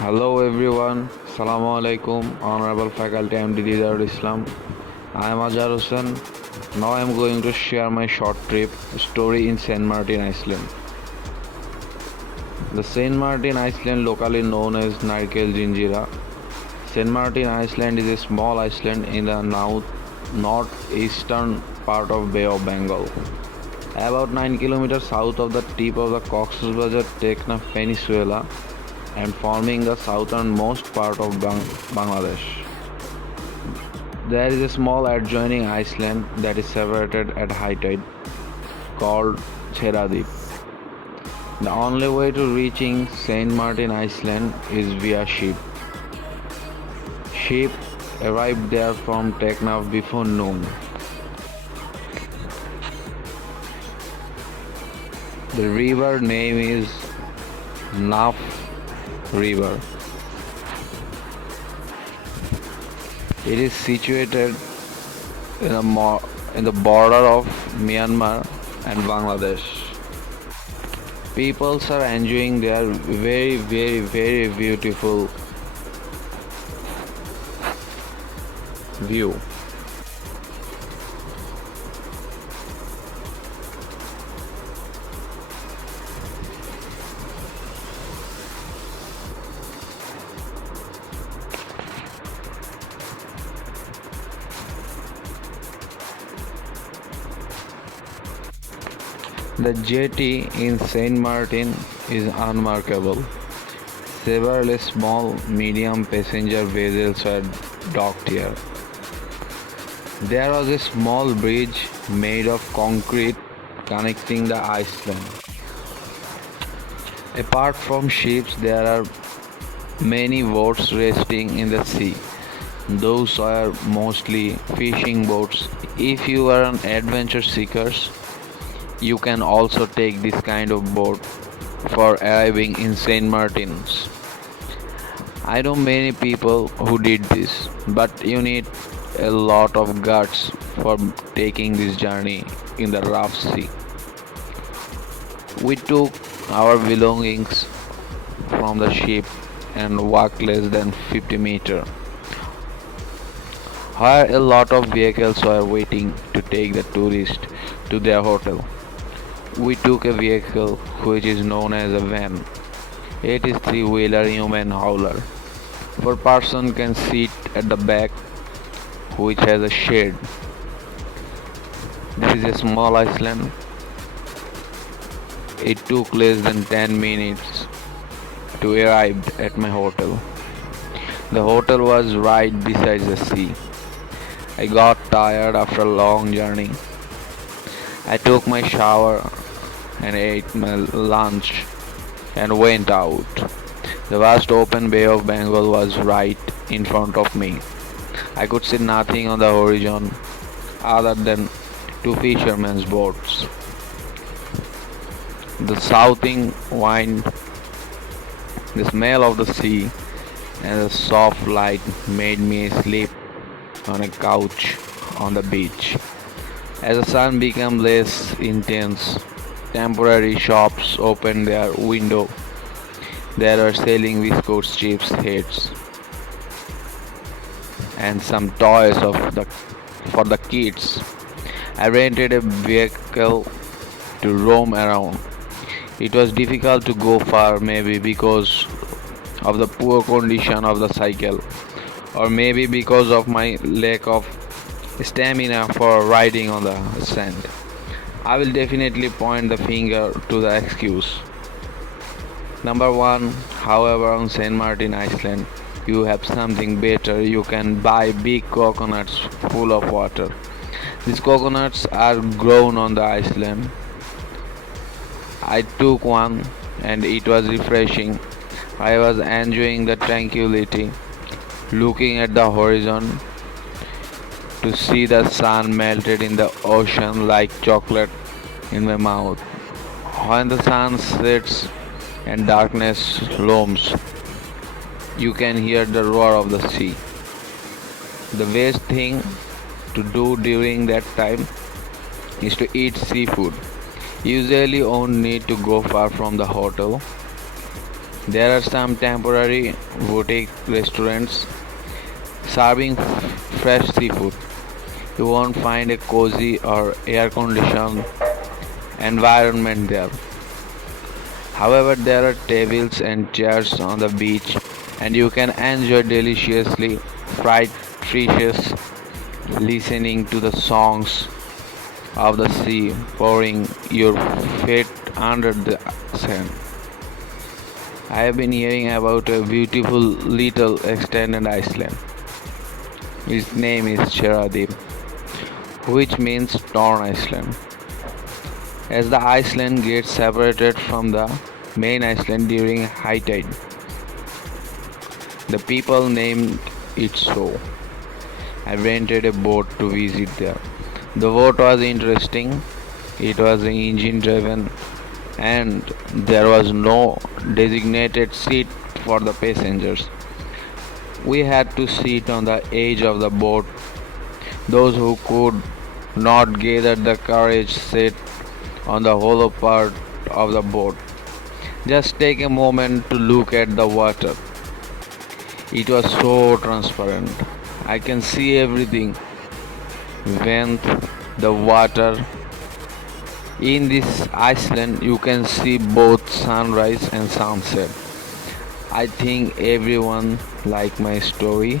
Hello everyone, Assalamu alaikum, honorable faculty, I am Didarul Islam. I am Azahar Hossen. Now I am going to share my short trip story in Saint Martin Iceland. The Saint Martin Island, locally known as Narkel Jinjira. Saint Martin Island is a small island in the northeastern part of Bay of Bengal. About 9 kilometers south of the tip of the Cox's Bazar Teknaf Peninsula and forming the southernmost part of Bangladesh. There is a small adjoining island that is separated at high tide called Cheradip. The only way to reaching Saint Martin Island is via ship. Ship arrived there from Teknaf before noon. The river name is Naf River. It is situated in the border of Myanmar and Bangladesh. Peoples are enjoying their very beautiful view. The jetty in Saint Martin is unmarkable. Several small, medium passenger vessels are docked here. There was a small bridge made of concrete connecting the island. Apart from ships, there are many boats resting in the sea. Those are mostly fishing boats. If you are an adventure seekers, you can also take this kind of boat for arriving in Saint Martin's. I know many people who did this, but you need a lot of guts for taking this journey in the rough sea. We took our belongings from the ship and walked less than 50 meters, where a lot of vehicles were waiting to take the tourists to their hotel. We took a vehicle which is known as a van. It is three-wheeler human hauler. Four person can sit at the back which has a shed. This is a small island. It took less than 10 minutes to arrive at my hotel. The hotel was right beside the sea. I got tired after a long journey. I took my shower and ate my lunch and went out. The vast open Bay of Bengal was right in front of me. I could see nothing on the horizon other than two fishermen's boats. The southing wind, the smell of the sea, and the soft light made me sleep on a couch on the beach. As the sun became less intense, temporary shops opened their window. They were selling biscuits, chips, heads, and some toys for the kids. I rented a vehicle to roam around. It was difficult to go far, maybe because of the poor condition of the cycle, or maybe because of my lack of stamina for riding on the sand. I will definitely point the finger to the excuse. Number one, however, on Saint Martin Island, you have something better. You can buy big coconuts full of water. These coconuts are grown on the island. I took one and it was refreshing. I was enjoying the tranquility, looking at the horizon to see the sun melted in the ocean like chocolate in my mouth. When the sun sets and darkness looms, you can hear the roar of the sea. The best thing to do during that time is to eat seafood. Usually, you won't need to go far from the hotel. There are some temporary boutique restaurants serving fresh seafood. You won't find a cozy or air conditioned environment there. However, there are tables and chairs on the beach, and you can enjoy deliciously fried fishes, listening to the songs of the sea pouring your feet under the sand. I have been hearing about a beautiful little extended island. Its name is Cheradip, which means torn island. As the island gets separated from the main island during high tide, the people named it so. I rented a boat to visit there. The boat was interesting. It was engine driven and there was no designated seat for the passengers. We had to sit on the edge of the boat. Those who could not gather the courage sat on the hollow part of the boat. Just take a moment to look at the water. It was so transparent. I can see everything. When the water in this island you can see both sunrise and sunset. I think everyone like my story.